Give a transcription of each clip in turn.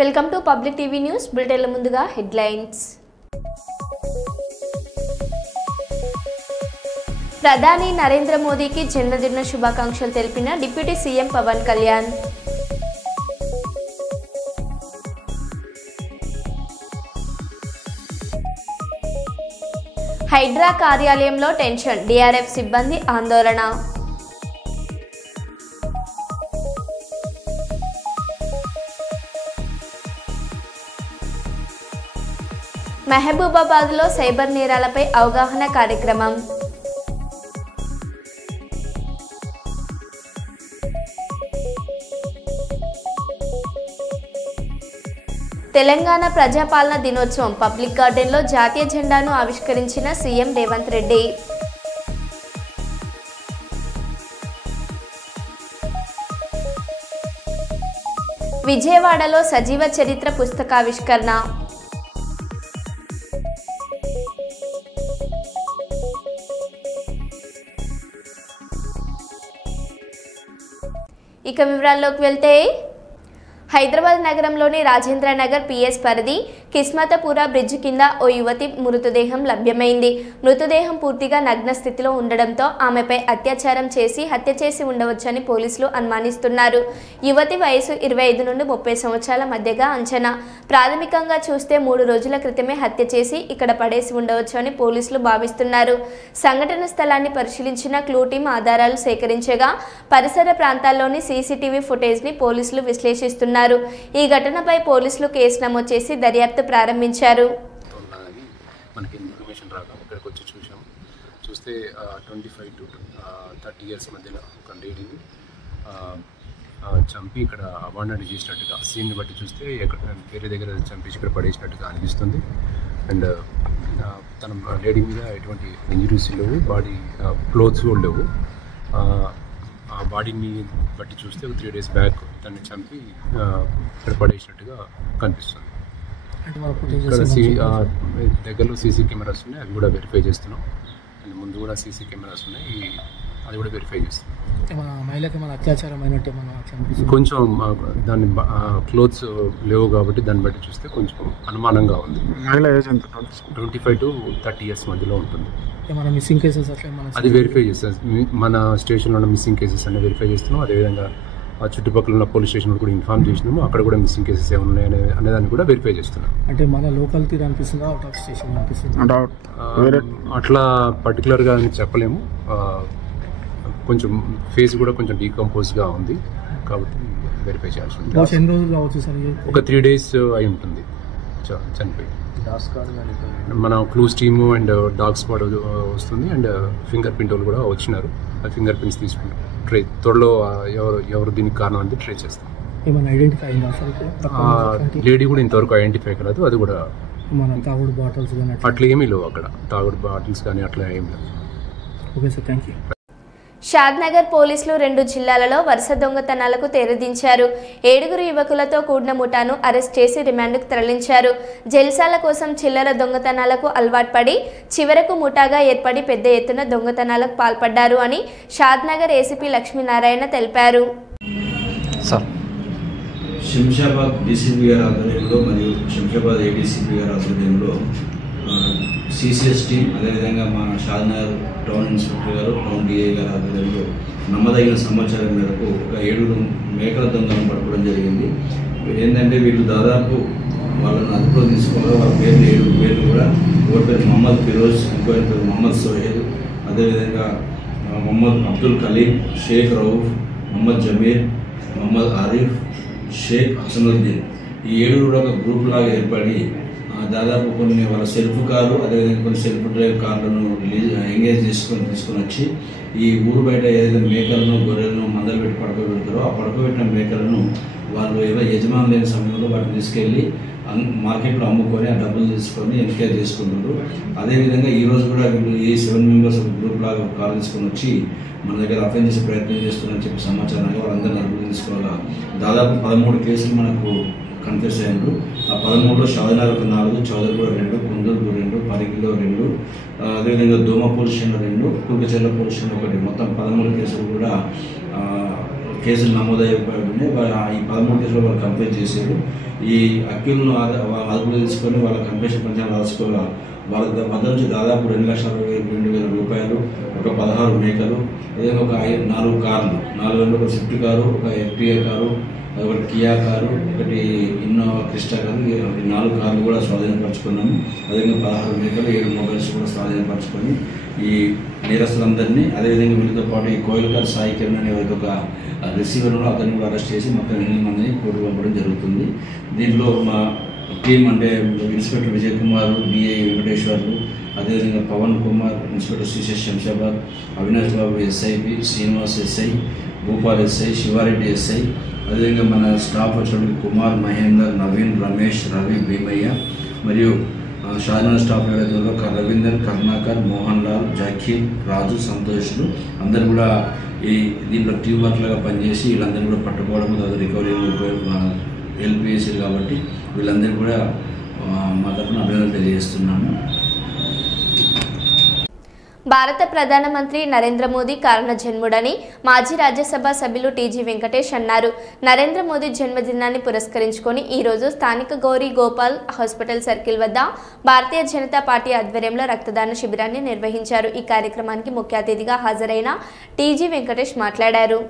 Welcome to public TV news బులెటిన్ల ముందుగా headlines. ప్రధాని నరేంద్ర మోదీకి జన్మదిన శుభాకాంక్షలు తెలిపిన డిప్యూటీ సీఎం పవన్ కళ్యాణ్. హైడ్రా కార్యాలయంలో టెన్షన్, డిఆర్ఎఫ్ సిబ్బంది ఆందోళన. మహబూబాబాద్లో సైబర్ నేరాలపై అవగాహన కార్యక్రమం. తెలంగాణ ప్రజాపాలన దినోత్సవం పబ్లిక్ గార్డెన్లో జాతీయ జెండాను ఆవిష్కరించిన సీఎం రేవంత్ రెడ్డి. విజయవాడలో సజీవ చరిత్ర పుస్తకావిష్కరణ. ఇక వివరాల్లోకి వెళ్తే, హైదరాబాద్ నగరంలోని రాజేంద్ర నగర్ పిఎస్ పరిధి కిస్మతపుర బ్రిడ్జ్ కింద ఓ యువతి మృతదేహం లభ్యమైంది. మృతదేహం పూర్తిగా నగ్న స్థితిలో ఉండడంతో ఆమెపై అత్యాచారం చేసి హత్య చేసి ఉండవచ్చని పోలీసులు అనుమానిస్తున్నారు. యువతి వయసు 25 నుండి 30 సంవత్సరాల మధ్యగా అంచనా. ప్రాథమికంగా చూస్తే 3 రోజుల క్రితమే హత్య చేసి ఇక్కడ పడేసి ఉండవచ్చు అని పోలీసులు భావిస్తున్నారు. సంఘటన స్థలాన్ని పరిశీలించిన క్లూ టీం ఆధారాలు సేకరించగా పరిసర ప్రాంతాల్లోని సీసీటీవీ ఫుటేజ్ని పోలీసులు విశ్లేషిస్తున్నారు. ఈ ఘటనపై పోలీసులు కేసు నమోదు చేసి దర్యాప్తు ప్రారంభించారు. మనకి ఇన్ఫర్మేషన్ రాగా ఇక్కడికి వచ్చి చూస్తే 25 to 30 years మధ్యలో ఒక లేడీని చంపి ఇక్కడ అబాండన్ చేసినట్టుగా సీన్ని బట్టి చూస్తే వేరే దగ్గర చంపేసి ఇక్కడ పడేసినట్టుగా అనిపిస్తుంది. అండ్ తన లేడీ మీద ఎటువంటి ఇంజరీస్ లేవు, బాడీ క్లోత్స్ కూడా లేవు. ఆ బాడీని బట్టి చూస్తే 3 days బ్యాక్ దాన్ని చంపి ఇక్కడ పడేసినట్టుగా కనిపిస్తుంది. ఇక్కడ దగ్గరలో సీసీ కెమెరాస్ ఉన్నాయి, అవి కూడా వెరిఫై చేస్తున్నాం. అండ్ ముందు కూడా సీసీ కెమెరాస్ ఉన్నాయి, అది కూడా వెరిఫై చేస్తున్నాం. కొంచెం దాన్ని క్లోత్స్ లేవు కాబట్టి దాన్ని బట్టి చూస్తే కొంచెం అనుమానంగా ఉంది. 25 to 30 years మధ్యలో ఉంటుంది. మిస్సింగ్ కేసెస్ అది వెరిఫై చేస్తాం. మన స్టేషన్లో ఉన్న మిస్సింగ్ కేసెస్ అన్ని వెరిఫై చేస్తున్నాం. అదేవిధంగా ఆ చుట్టుపక్కల ఉన్న పోలీస్ స్టేషన్ కూడా ఇన్ఫార్మ్ చేసినాము. అక్కడ కూడా మిస్సింగ్ కేసెస్ ఏమైనా ఉన్నాయనే అనేదాన్ని కూడా వెరిఫై చేస్తున్నాం. అంటే మన లోకల్ తీరు అనిపిస్తుందా, అవుట్ ఆఫ్ స్టేషన్ అనిపిస్తుంది? అట్లా పర్టికులర్గా అని చెప్పలేము. కొంచెం ఫేస్ కూడా కొంచెం డీకంపోజ్గా ఉంది కాబట్టి వెరిఫై చేయాల్సి ఉంది. ఎన్ని రోజులు కావచ్చు సార్? ఒక 3 days అయి ఉంటుంది చనిపోయి. మన clues team and dog spot వస్తుంది అండ్ ఫింగర్ ప్రింట్ వాళ్ళు కూడా వచ్చినారు. ఆ ఫింగర్ ప్రింట్స్ తీసుకుంటాం. త్వరలో ఎవరు దీనికి కారణం అనేది ట్రై చేస్తాం. లేడీ కూడా ఇంతవరకు ఐడెంటిఫై కాలేదు. అది కూడా తాగుడు బాటిల్స్ అట్లా ఏమీ లేవు అక్కడ. తాగుడు బాటిల్స్ కానీ అట్లా ఏమీ లేవు. Okay sir, thank you. Shadnagar పోలీసులు 2 జిల్లాలలో వరుస దొంగతనాలకు తెరదించారు. 7 యువకులతో కూడిన ముఠాను అరెస్ట్ చేసి రిమాండ్కు తరలించారు. జల్సాల కోసం చిల్లర దొంగతనాలకు అలవాటు పడి చివరకు ముఠాగా ఏర్పడి పెద్ద ఎత్తున దొంగతనాలకు పాల్పడ్డారు అని షాద్నగర్ ఏసీపీ లక్ష్మీనారాయణ తెలిపారు. శంషాబాద్ డీసీపీ గారి ఆధ్వర్యంలో మరియు శంషాబాద్ ఏడీసీపీ గారి ఆధ్వర్యంలో సిసిఎస్ టీం, అదేవిధంగా మన షాద్నగర్ టౌన్ ఇన్స్పెక్టర్ గారు, టౌన్ డిఐ గారి ఆధ్వర్యంలో నమ్మదగిన సమాచారం మేరకు ఒక 7 మేకల దొంగలను పట్టుకోవడం జరిగింది. ఏంటంటే వీళ్ళు దాదాపు వాళ్ళని అదుపులో తీసుకోవాలి. వాళ్ళ పేర్లు 7 పేర్లు కూడా, ఒకటి పేరు మహమ్మద్ ఫిరోజ్, ఇంకో పేరు మహమ్మద్ సోహెల్, అదేవిధంగా మహమ్మద్ అబ్దుల్ కలీం, షేక్ రౌఫ్, మహమ్మద్ జమీర్, మహమ్మద్ ఆరిఫ్, షేక్ హసనుద్దీన్. ఈ 7 కూడా ఒక గ్రూప్ లాగా ఏర్పడి దాదాపు కొన్ని వాళ్ళ సెల్ఫ్ కారు, అదేవిధంగా కొన్ని సెల్ఫ్ డ్రైవ్ కార్లను ఎంగేజ్ తీసుకొని వచ్చి ఈ ఊరు బయట ఏదైతే మేకలను గొర్రెలను మందలు పెట్టి పడుకోబెడతారో ఆ పడుకోబెట్టిన మేకలను వాళ్ళు ఏదో యజమాని లేని సమయంలో వాటిని తీసుకెళ్ళి మార్కెట్లో అమ్ముకొని ఆ డబ్బులు తీసుకొని ఎంకేజ్ చేసుకుంటారు. అదేవిధంగా ఈరోజు కూడా వీళ్ళు ఈ 7 members గ్రూప్ లాగా కారు తీసుకొని వచ్చి మన దగ్గర అఫెన్స్ చేసే ప్రయత్నం చేస్తున్నారని చెప్పి సమాచారంగా వాళ్ళందరినీ అదుపులో తీసుకోవాలా. దాదాపు 13 కేసులు మనకు కన్ఫ్యూస్ అయ్యారు. ఆ 13లో షాద్నగర్ 4, చౌదరిగూడ 2, కుందూరు 2, పరిగిలో 2, అదేవిధంగా దోమ పోలీస్ స్టేషన్ 2, కుర్కచెర్ల పోలీస్ స్టేషన్ 1, మొత్తం 13 కేసులు కూడా కేసులు నమోదైపోయి ఈ 13 కేసులు వాళ్ళు కంప్లైంట్ చేశారు. ఈ అక్యూలను అదుపులో తీసుకొని వాళ్ళ కంప్లైంట్ పంచాయతీ రాసుకోవాలి. వాళ్ళ వద్ద నుంచి దాదాపు 2,62,000 రూపాయలు, ఒక 16 మేకలు, ఏదైనా ఒక 4 కార్లు, 4 ఒక స్విఫ్ట్ కారు, ఒక ఎఫ్టీఏ కారు, ఒకటి కియా కారు, ఒకటి ఇన్నోవా క్రిస్టా కారు, 4 కార్లు కూడా స్వాధీనపరచుకున్నాము. అదేవిధంగా 16 మేకలు, 7 మొబైల్స్ కూడా స్వాధీనపరచుకొని ఈ నేరస్తులందరినీ, అదేవిధంగా వీళ్ళతో పాటు ఈ కోయిల్కర్ సాయి కిరణ్ అనే ఒక రిసీవర్లో అతన్ని కూడా అరెస్ట్ చేసి మొత్తం 8 మందిని కోర్టు పంపడం జరుగుతుంది. దీంట్లో మా టీం అంటే ఇన్స్పెక్టర్ విజయ్ కుమార్, బిఐ వెంకటేశ్వర్లు, అదేవిధంగా Pawan Kumar, inspector CCS Shamshabad, Avinash Babu SIP, Srinivas SI, Bhupal SI, Sivareddy SI, అదేవిధంగా మన స్టాఫ్ వచ్చినప్పుడు కుమార్, మహేందర్, నవీన్, రమేష్, రవి, భీమయ్య మరియు షాజహాన్ స్టాఫ్ ఎవరైతే రవీందర్, కరుణాకర్, మోహన్ లాల్, జాకీర్, రాజు, సంతోష్లు అందరూ కూడా ఈ దీంట్లో టీం వర్క్ లాగా పనిచేసి వీళ్ళందరినీ కూడా పట్టుకోవడం, రికవరీ హెల్ప్ చేశారు. కాబట్టి వీళ్ళందరూ కూడా మా తరఫున అభినందనలు తెలియజేస్తున్నాము. భారత ప్రధానమంత్రి నరేంద్ర మోదీ కారణ జన్ముడని మాజీ రాజ్యసభ సభ్యులు టీజీ వెంకటేష్ అన్నారు. నరేంద్ర మోదీ జన్మదినాన్ని పురస్కరించుకొని ఈరోజు స్థానిక గౌరీ గోపాల్ హాస్పిటల్ సర్కిల్ వద్ద భారతీయ జనతా పార్టీ ఆధ్వర్యంలో రక్తదాన శిబిరాన్ని నిర్వహించారు. ఈ కార్యక్రమానికి ముఖ్య అతిథిగా హాజరైన టీజీ వెంకటేష్ మాట్లాడారు.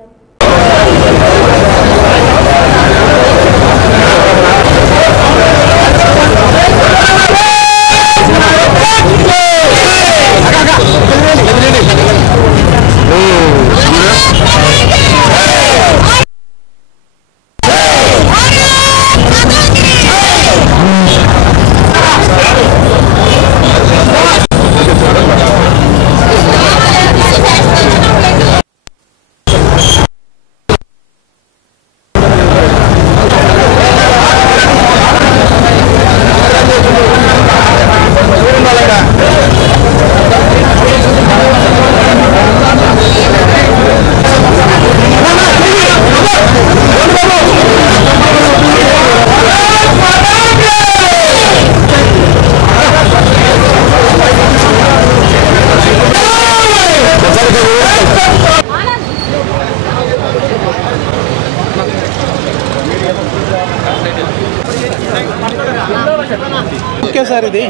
సార్ ఇది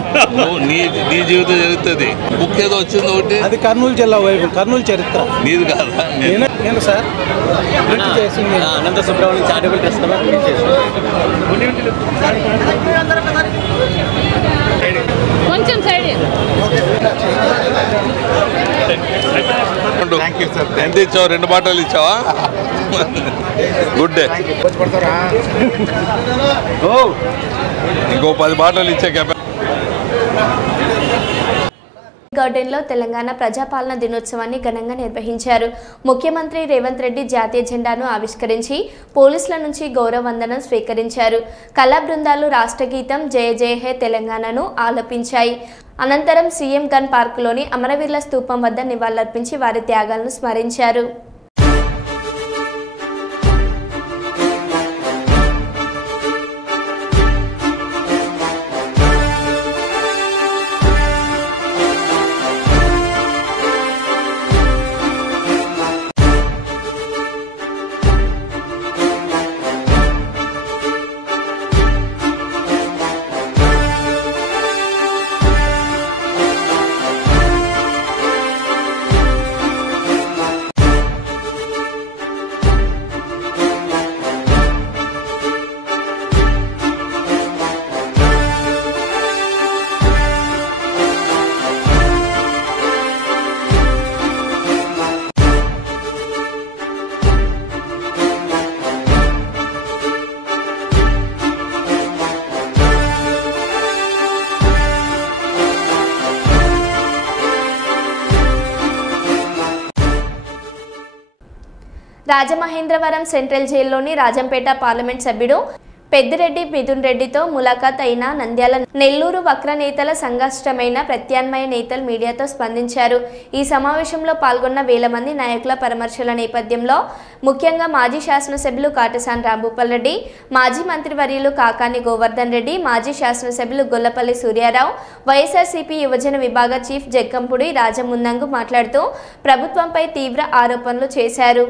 నీ జీవితం జరుగుతుంది. బుక్ ఏదో వచ్చింది ఒకటి, అది కర్నూలు జిల్లా వైపు కర్నూలు చరిత్ర. నీది కాదా? నేను సార్ చేసింది అనంత సుబ్రహ్మణ్యం చారిటబుల్ ట్రస్ట్ కొంచెం సైడ్ ఎంత ఇచ్చావు? 2 బాటలు ఇచ్చావా? Good day. ఇంకో 10 బాటలు ఇచ్చే గార్డెన్లో తెలంగాణ ప్రజాపాలన దినోత్సవాన్ని ఘనంగా నిర్వహించారు. ముఖ్యమంత్రి రేవంత్ రెడ్డి జాతీయ జెండాను ఆవిష్కరించి పోలీసుల నుంచి గౌరవ వందనం స్వీకరించారు. కళా బృందాలు రాష్ట్ర గీతం జయ జయ హే తెలంగాణను ఆలపించాయి. అనంతరం సీఎం గన్ పార్కులోని అమరవీరుల స్తూపం వద్ద నివాళులర్పించి వారి త్యాగాలను స్మరించారు. రాజమహేంద్రవరం సెంట్రల్ జైల్లోని రాజంపేట పార్లమెంట్ సభ్యుడు పెద్దిరెడ్డి మిథున్ రెడ్డితో ములాఖాత్ అయిన నంద్యాల నెల్లూరు వక్ర నేతల సంఘర్షమైన ప్రత్యామ్నాయ నేతలు మీడియాతో స్పందించారు. ఈ సమావేశంలో పాల్గొన్న వేల మంది నాయకుల పరామర్శల నేపథ్యంలో ముఖ్యంగా మాజీ శాసనసభ్యులు కాటసాని రాంభూపాల్ రెడ్డి, మాజీ మంత్రివర్యులు కాకాని గోవర్ధన్ రెడ్డి, మాజీ శాసనసభ్యులు గొల్లపల్లి సూర్యారావు, వైఎస్ఆర్సీపీ యువజన విభాగ చీఫ్ జక్కంపూడి రాజముందంగు మాట్లాడుతూ ప్రభుత్వంపై తీవ్ర ఆరోపణలు చేశారు.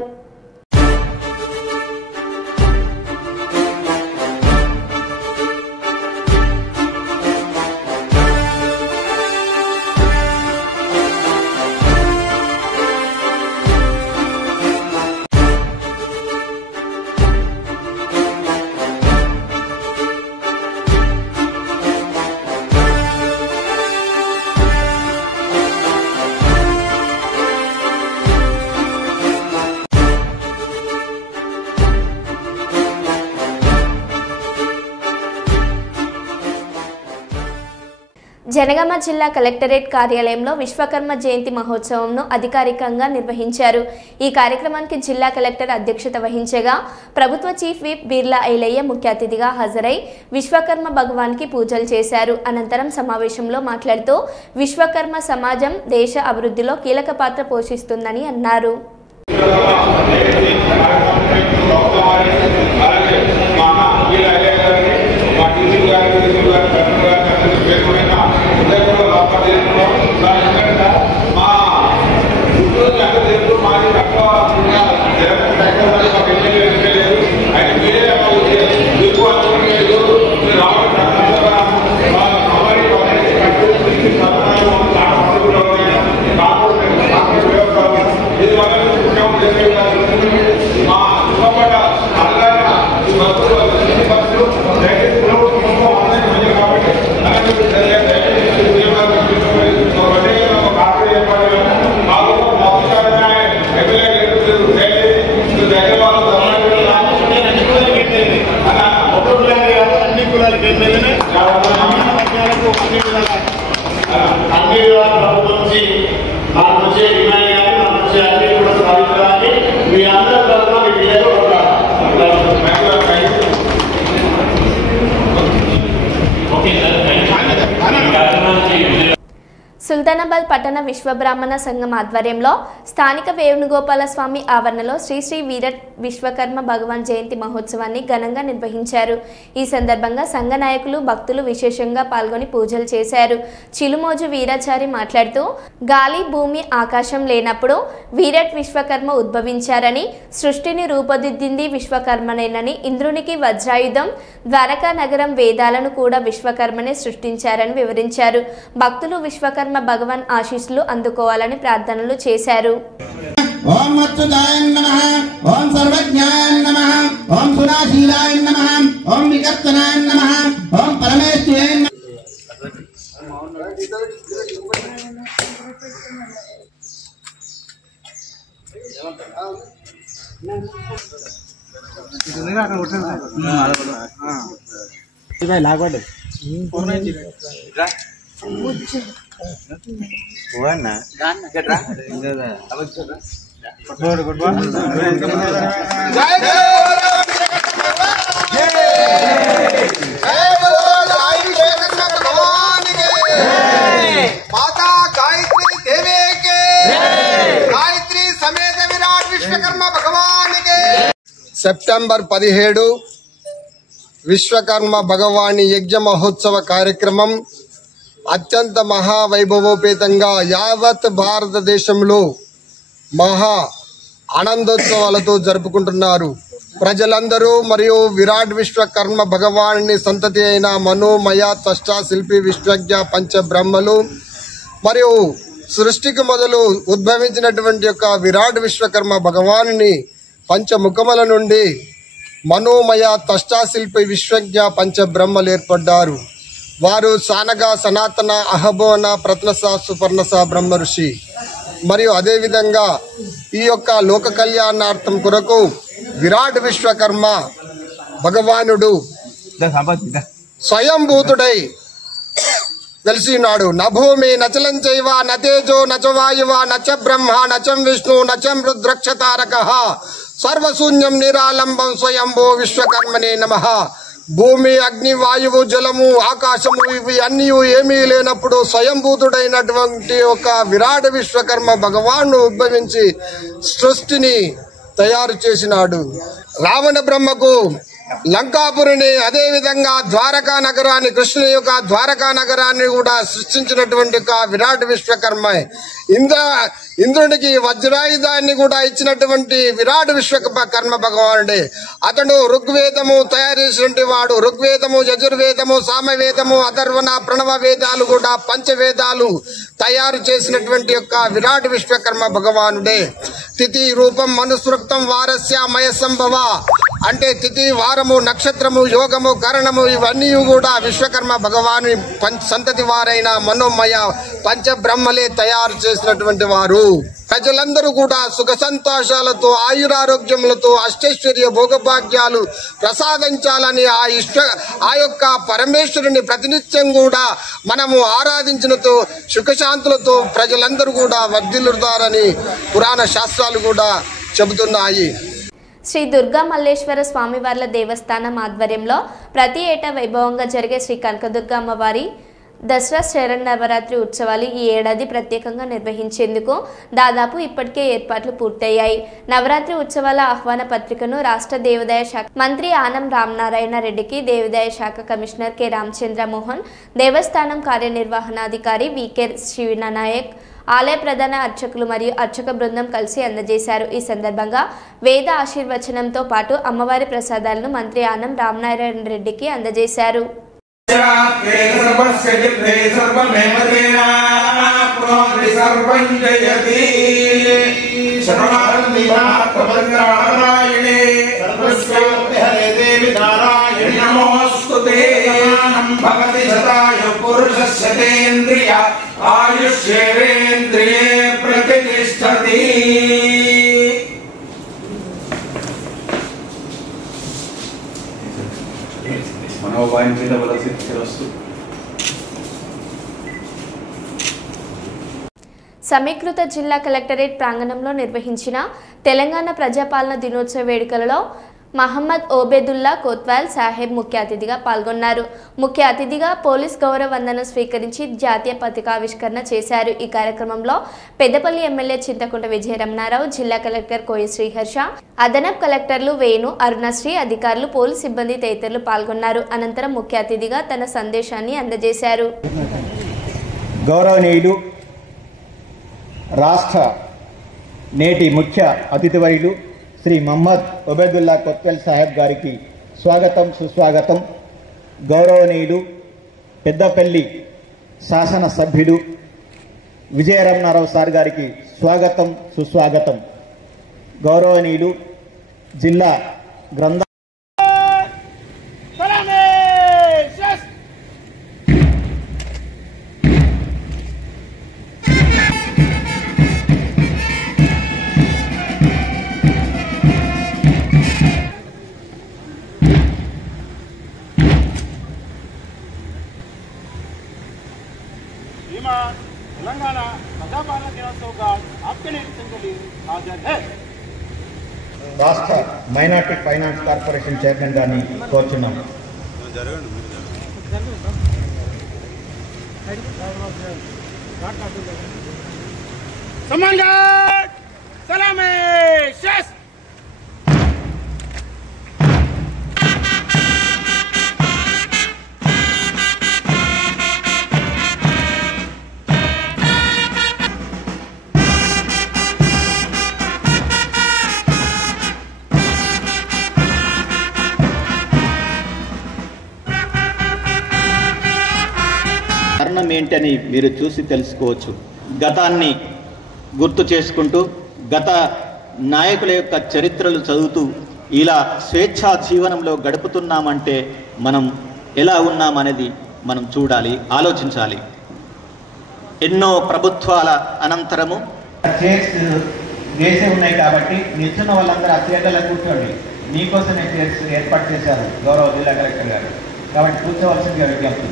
జనగామ జిల్లా కలెక్టరేట్ కార్యాలయంలో విశ్వకర్మ జయంతి మహోత్సవంను అధికారికంగా నిర్వహించారు. ఈ కార్యక్రమానికి జిల్లా కలెక్టర్ అధ్యక్షత వహించగా ప్రభుత్వ చీఫ్ విప్ బిర్లా ఐలయ్య ముఖ్య అతిథిగా హాజరై విశ్వకర్మ భగవాన్కి పూజలు చేశారు. అనంతరం సమావేశంలో మాట్లాడుతూ విశ్వకర్మ సమాజం దేశ అభివృద్ధిలో కీలక పాత్ర పోషిస్తుందని అన్నారు. సుల్తానాబాద్ పట్టణ విశ్వబ్రాహ్మణ సంఘం ఆధ్వర్యంలో స్థానిక వేణుగోపాల స్వామి ఆవరణలో శ్రీ శ్రీ వీర విశ్వకర్మ భగవాన్ జయంతి మహోత్సవాన్ని ఘనంగా నిర్వహించారు. ఈ సందర్భంగా సంఘ నాయకులు భక్తులు విశేషంగా పాల్గొని పూజలు చేశారు. చిలుమోజు వీరాచారి మాట్లాడుతూ గాలి భూమి ఆకాశం లేనప్పుడు వీరట్ విశ్వకర్మ ఉద్భవించారని, సృష్టిని రూపుదిద్దింది విశ్వకర్మనేనని, ఇంద్రునికి వజ్రాయుధం ద్వారకా నగరం వేదాలను కూడా విశ్వకర్మనే సృష్టించారని వివరించారు. భక్తులు విశ్వకర్మ భగవాన్ ఆశీస్సులు అందుకోవాలని ప్రార్థనలు చేశారు. ఓం అచ్యుతాయ నమః, ఓం సర్వజ్ఞాయ నమః, ఓం సురాశీలాయ నమః, ఓం వికర్తనాయ నమః, ఓం పరమేశ్వరాయ నమః. माता गायत्री देवी के, गायत्री समेत विराट विश्वकर्मा भगवान के. సెప్టెంబర్ 17 విశ్వకర్మ భగవాని యజ్ఞ మహోత్సవ కార్యక్రమం అత్యంత మహావైభవోపేతంగా యావత్ భారతదేశంలో మహా ఆనందోత్సవాలతో జరుపుకుంటున్నారు. ప్రజలందరూ మరియు విరాట్ విశ్వకర్మ భగవాని సంతతి అయిన మనోమయ త్వష్ట శిల్పి విశ్వజ్ఞ పంచబ్రహ్మలు మరియు సృష్టికి మొదలు ఉద్భవించినటువంటి యొక్క విరాట్ విశ్వకర్మ భగవాని పంచముఖముల నుండి మనోమయ త్వష్ట శిల్పి విశ్వజ్ఞ పంచబ్రహ్మలు ఏర్పడ్డారు. వారు సానగ సనాతన అహబోన ప్రత్నస సుపర్ణస బ్రహ్మ ఋషి. మరియు అదేవిధంగా ఈ యొక్క లోక కళ్యాణార్థం కొరకు విరాట్ విశ్వకర్మ భగవానుడు స్వయంభూతుడై వెలిసినాడు. నభూమి నచలం చైవ నతేజో నచవాయువ నచ బ్రహ్మ నచం విష్ణు నచం రుద్రక్షతారక సర్వశూన్యం నిరాలంబం స్వయంభూ విశ్వకర్మనే నమః. భూమి అగ్ని వాయువు జలము ఆకాశము ఇవి అన్నీ ఏమీ లేనప్పుడు స్వయంభూతుడైనటువంటి ఒక విరాట్ విశ్వకర్మ భగవాను ఉద్భవించి సృష్టిని తయారు చేసినాడు. రావణ బ్రహ్మకు లంకాపురిని, అదేవిధంగా ద్వారకా నగరాన్ని, కృష్ణుని యొక్క ద్వారకా నగరాన్ని కూడా సృష్టించినటువంటి ఒక విరాట్ విశ్వకర్మ. ఇంద్రునికి వజ్రాయుధాన్ని కూడా ఇచ్చినటువంటి విరాట్ విశ్వకర్మ భగవానుడే. అతడు ఋగ్వేదము తయారు చేసినటువంటి వాడు. ఋగ్వేదము, యజుర్వేదము, సామవేదము, అథర్వణ, ప్రణవ వేదాలు కూడా పంచవేదాలు తయారు చేసినటువంటి యొక్క విరాట్ విశ్వకర్మ భగవానుడే. తిథి రూపం మనుస్మృక్తం వారస్య మయ సంభవ అంటే తిథి, వారము, నక్షత్రము, యోగము, కరణము ఇవన్నీ కూడా విశ్వకర్మ భగవాను సంతతి వారైన మనోమయ పంచబ్రహ్మలే తయారు చేసినటువంటి వారు. ప్రజలందరూ కూడా సుఖ సంతోషాలతో ఆయురారోగ్యములతో అష్టైశ్వర్య భోగభాగ్యాలు ప్రసాదించాలని ఆ యొక్క పరమేశ్వరుని ప్రతినిత్యం కూడా మనము ఆరాధించినతో సుఖశాంతులతో ప్రజలందరూ కూడా వర్ధిల్లుతారని పురాణ శాస్త్రాలు కూడా చెబుతున్నాయి. శ్రీ దుర్గా మల్లేశ్వర స్వామివార్ల దేవస్థానం ఆధ్వర్యంలో ప్రతి ఏటా వైభవంగా జరిగే శ్రీ కనకదుర్గ అమ్మవారి దసరా శరన్నవరాత్రి ఉత్సవాలు ఈ ఏడాది ప్రత్యేకంగా నిర్వహించేందుకు దాదాపు ఇప్పటికే ఏర్పాట్లు పూర్తయ్యాయి. నవరాత్రి ఉత్సవాల ఆహ్వాన పత్రికను రాష్ట్ర దేవాదాయ శాఖ మంత్రి ఆనం రామనారాయణ రెడ్డికి దేవాదాయ శాఖ కమిషనర్ కె రామచంద్ర మోహన్, దేవస్థానం కార్యనిర్వహణాధికారి వికే శివనాయక్, ఆలయ ప్రధాన అర్చకులు మరియు అర్చక బృందం కలిసి అందజేశారు. ఈ సందర్భంగా వేద ఆశీర్వచనంతో పాటు అమ్మవారి ప్రసాదాలను మంత్రి ఆనం రామనారాయణ రెడ్డికి అందజేశారు. ఆయుష్యేంద్రియే ప్రతిష్టతి. మనోవాంఛిత ఫలసిద్ధిరస్తు. సమీకృత జిల్లా కలెక్టరేట్ ప్రాంగణంలో నిర్వహించిన తెలంగాణ ప్రజాపాలన దినోత్సవ వేడుకలలో మహమ్మద్ ఓబేదుల్లా కోత్వాల్ సాహెబ్ ముఖ్య అతిథిగా పాల్గొన్నారు. ముఖ్య అతిథిగా పోలీస్ గౌరవ వందనం స్వీకరించి జాతీయ పతాకావిష్కరణ చేశారు. ఈ కార్యక్రమంలో పెద్దపల్లి ఎమ్మెల్యే చింతకుంట విజయరమణారావు, జిల్లా కలెక్టర్ కోయ శ్రీహర్ష, అదనపు కలెక్టర్లు వేణు, అరుణశ్రీ, అధికారులు, పోలీస్ సిబ్బంది తదితరులు పాల్గొన్నారు. అనంతరం ముఖ్య అతిథిగా తన సందేశాన్ని అందజేశారు. గౌరవనీయులు రాష్ట్ర నేటి ముఖ్య అతిథివర్యులు శ్రీ మహమ్మద్ ఒబేదుల్లా కొత్వాల్ సాహెబ్ గారికి స్వాగతం, సుస్వాగతం. గౌరవనీయులు పెద్దపల్లి శాసనసభ్యులు విజయరమణారావు సార్ గారికి స్వాగతం, సుస్వాగతం. గౌరవనీయులు జిల్లా గ్రంథ తెలంగాణ ప్రజాపాలన దినోత్సవ आपके निरीक्षण के लिए हाजिर है. రాష్ట్ర మైనార్టీ ఫైనాన్స్ కార్పొరేషన్ చైర్మన్ గారిని కోరుచున్నాం. సలామే షెస్. కారణం ఏంటని మీరు చూసి తెలుసుకోవచ్చు. గతాన్ని గుర్తు చేసుకుంటూ గత నాయకుల యొక్క చరిత్రలు చదువుతూ ఇలా స్వేచ్ఛా జీవనంలో గడుపుతున్నామంటే మనం ఎలా ఉన్నామనేది మనం చూడాలి, ఆలోచించాలి. ఎన్నో ప్రభుత్వాల అనంతరము చైర్స్ వేసే ఉన్నాయి కాబట్టి నిల్చున్న వాళ్ళందరూ ఆ చైర్లలో కూర్చోండి. మీకోసమే చైర్స్ ఏర్పాటు చేశారు గౌరవ జిల్లా కలెక్టర్ గారు, కాబట్టి కూర్చోవలసిందిగా విజ్ఞప్తి.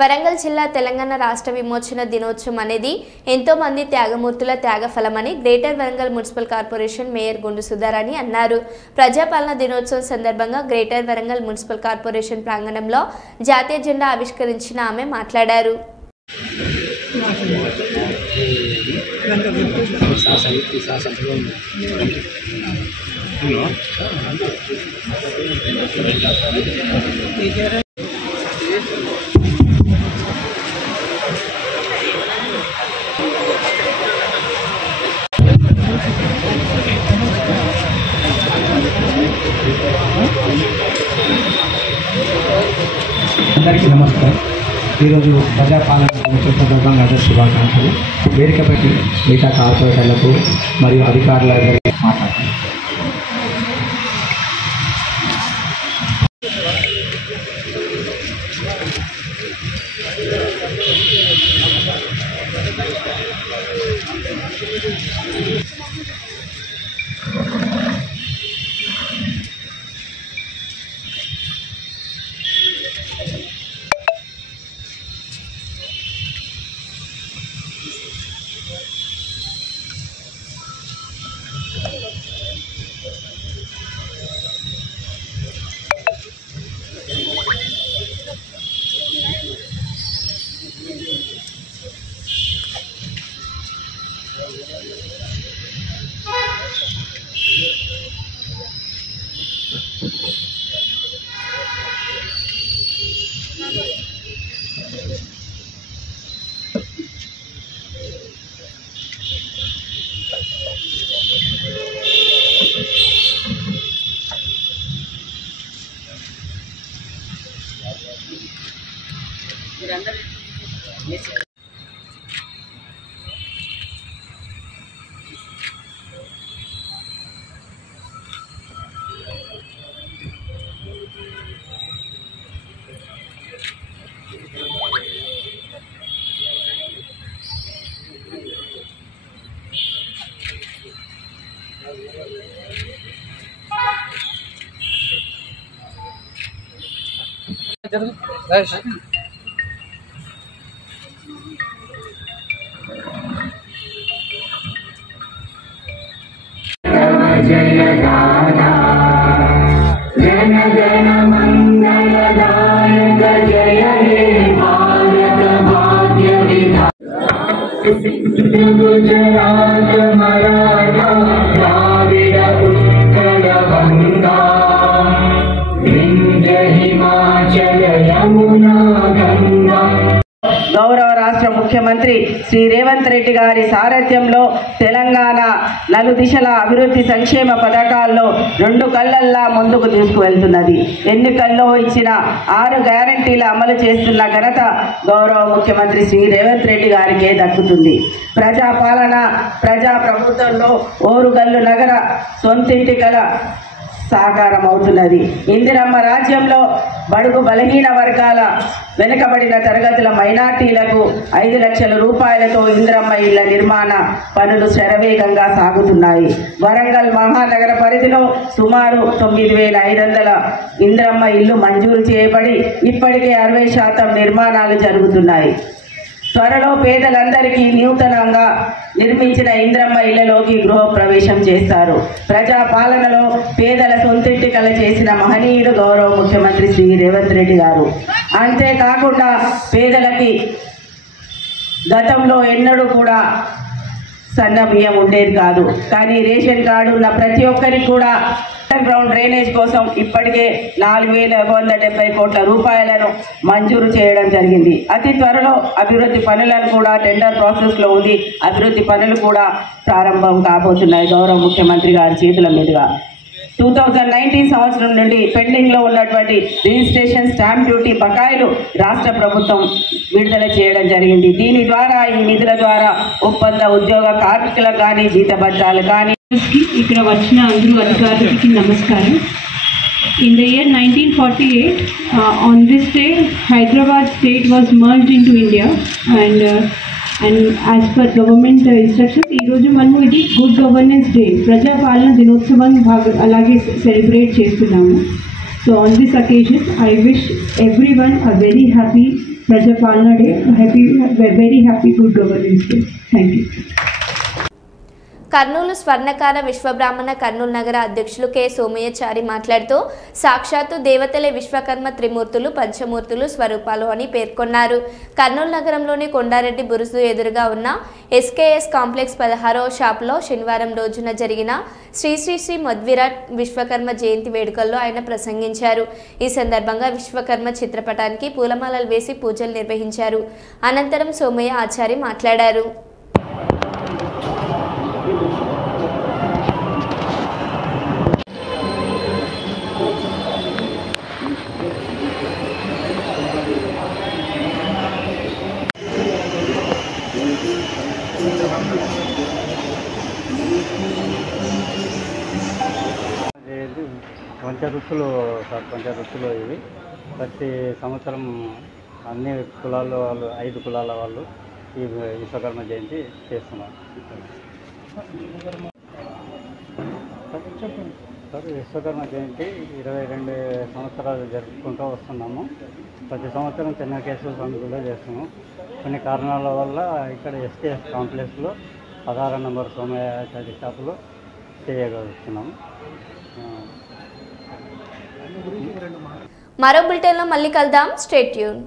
వరంగల్ జిల్లా తెలంగాణ రాష్ట్ర విమోచన దినోత్సవం అనేది ఎంతో మంది త్యాగమూర్తుల త్యాగఫలమని greater Warangal municipal corporation mayor Gundu Sudharani అన్నారు. ప్రజాపాలన దినోత్సవం సందర్భంగా గ్రేటర్ వరంగల్ మున్సిపల్ కార్పొరేషన్ ప్రాంగణంలో జాతీయ జెండా ఆవిష్కరించిన ఆమె మాట్లాడారు. అందరికీ నమస్కారం. ఈరోజు ప్రజాపాలన దినోత్సవం సందర్భంగా అందరూ శుభాకాంక్షలు. వేదిక పెట్టి మిగతా కార్పొరేటర్లకు మరియు అధికారులందరికీ మాట్లాడుతున్నాను. గౌరవ రాష్ట్ర ముఖ్యమంత్రి శ్రీ రేవంత్ రెడ్డి గారి సారథ్యంలో తెలంగాణ నలుదిశల అభివృద్ధి సంక్షేమ పథకాల్లో 2 కళ్ళల్లా ముందుకు తీసుకువెళ్తున్నది. ఎన్నికల్లో ఇచ్చిన 6 గ్యారంటీల అమలు చేస్తున్న ఘనత గౌరవ ముఖ్యమంత్రి శ్రీ రేవంత్ రెడ్డి గారికే దక్కుతుంది. ప్రజాపాలన ప్రజా ప్రభుత్వంలో ఓరుగల్లు నగర సొంతింటి కల సాకారం అవుతున్నది. ఇందిరమ్మ రాజ్యంలో బడుగు బలహీన వర్గాల వెనుకబడిన తరగతుల మైనార్టీలకు 5 లక్షల రూపాయలతో ఇందిరమ్మ ఇళ్ల నిర్మాణ పనులు శరవేగంగా సాగుతున్నాయి. వరంగల్ మహానగర పరిధిలో సుమారు 9,500 ఇందిరమ్మ ఇళ్లు మంజూరు చేయబడి ఇప్పటికే 60% నిర్మాణాలు జరుగుతున్నాయి. త్వరలో పేదలందరికీ నూతనంగా నిర్మించిన ఇందిరమ్మ ఇళ్లలోకి గృహ ప్రవేశం చేస్తారు. ప్రజాపాలనలో పేదల సొంతింటి కల చేసిన మహనీయుడు గౌరవ ముఖ్యమంత్రి శ్రీ రేవంత్ రెడ్డి గారు. అంతేకాకుండా పేదలకి గతంలో ఎన్నడూ కూడా సన్న బియ్యం ఉండేది కాదు. కానీ రేషన్ కార్డు ఉన్న ప్రతి ఒక్కరికి కూడా గ్రౌండ్ డ్రైనేజ్ కోసం ఇప్పటికే 4,170 కోట్ల రూపాయలను మంజూరు చేయడం జరిగింది. అతి త్వరలో అభివృద్ధి పనులను కూడా టెండర్ ప్రాసెస్లో ఉంది. అభివృద్ధి పనులు కూడా ప్రారంభం కాబోతున్నాయి గౌరవ ముఖ్యమంత్రి గారి చేతుల మీదుగా. 2019 సంవత్సరం నుండి పెండింగ్లో ఉన్నటువంటి రిజిస్ట్రేషన్ స్టాంప్ డ్యూటీ బకాయిలు రాష్ట్ర ప్రభుత్వం విడుదల చేయడం జరిగింది. దీని ద్వారా ఈ నిధుల ద్వారా ఒప్పంద ఉద్యోగ కార్మికులకు కానీ జీతభత్యాలు కానీ ఇక్కడ వచ్చిన అందరూ అధికారులకి నమస్కారం. In the year 1948, on this day, Hyderabad state was merged into India, and as per government instructions, ఈ రోజు మనము ఇది గుడ్ గవర్నెన్స్ డే, ప్రజాపాలన దినోత్సవం అలాగే సెలబ్రేట్ చేస్తున్నాము. So on this occasion, I wish everyone a very happy Prajapalana Day, very happy good governance day. Thank you. Kurnool స్వర్ణకార Vishwabrahmana Kurnool నగర అధ్యక్షులు K సోమయ్యచారి మాట్లాడుతూ సాక్షాత్తు దేవతలే విశ్వకర్మ త్రిమూర్తులు పంచమూర్తులు స్వరూపాలు అని పేర్కొన్నారు. కర్నూలు నగరంలోని కొండారెడ్డి బురుజు ఎదురుగా ఉన్న ఎస్కేఎస్ కాంప్లెక్స్ 16వ షాపులో శనివారం రోజున జరిగిన శ్రీ శ్రీ శ్రీ మధ్విరాట్ విశ్వకర్మ జయంతి వేడుకల్లో ఆయన ప్రసంగించారు. ఈ సందర్భంగా విశ్వకర్మ చిత్రపటానికి పూలమాలలు వేసి పూజలు నిర్వహించారు. అనంతరం సోమయ్య ఆచారి మాట్లాడారు. పంచవృత్తులు సార్, పంచవృత్తులు ఇవి ప్రతి సంవత్సరం అన్ని కులాల వాళ్ళు 5 కులాల వాళ్ళు ఈ విశ్వకర్మ జయంతి చేస్తున్నారు. సార్ విశ్వకర్మ జయంతి 22 సంవత్సరాలు జరుపుకుంటూ వస్తున్నాము. ప్రతి సంవత్సరం చిన్న కేసులు కూడా చేస్తున్నాము. కొన్ని కారణాల వల్ల ఇక్కడ ఎస్టీఎస్ కాంప్లెక్స్లో 16 నంబర్ సోమయాచారి షాపులో చేయగలుగుతున్నాము. మరో బులెటిన్లో మళ్ళీ కలుద్దాం. Stay tune.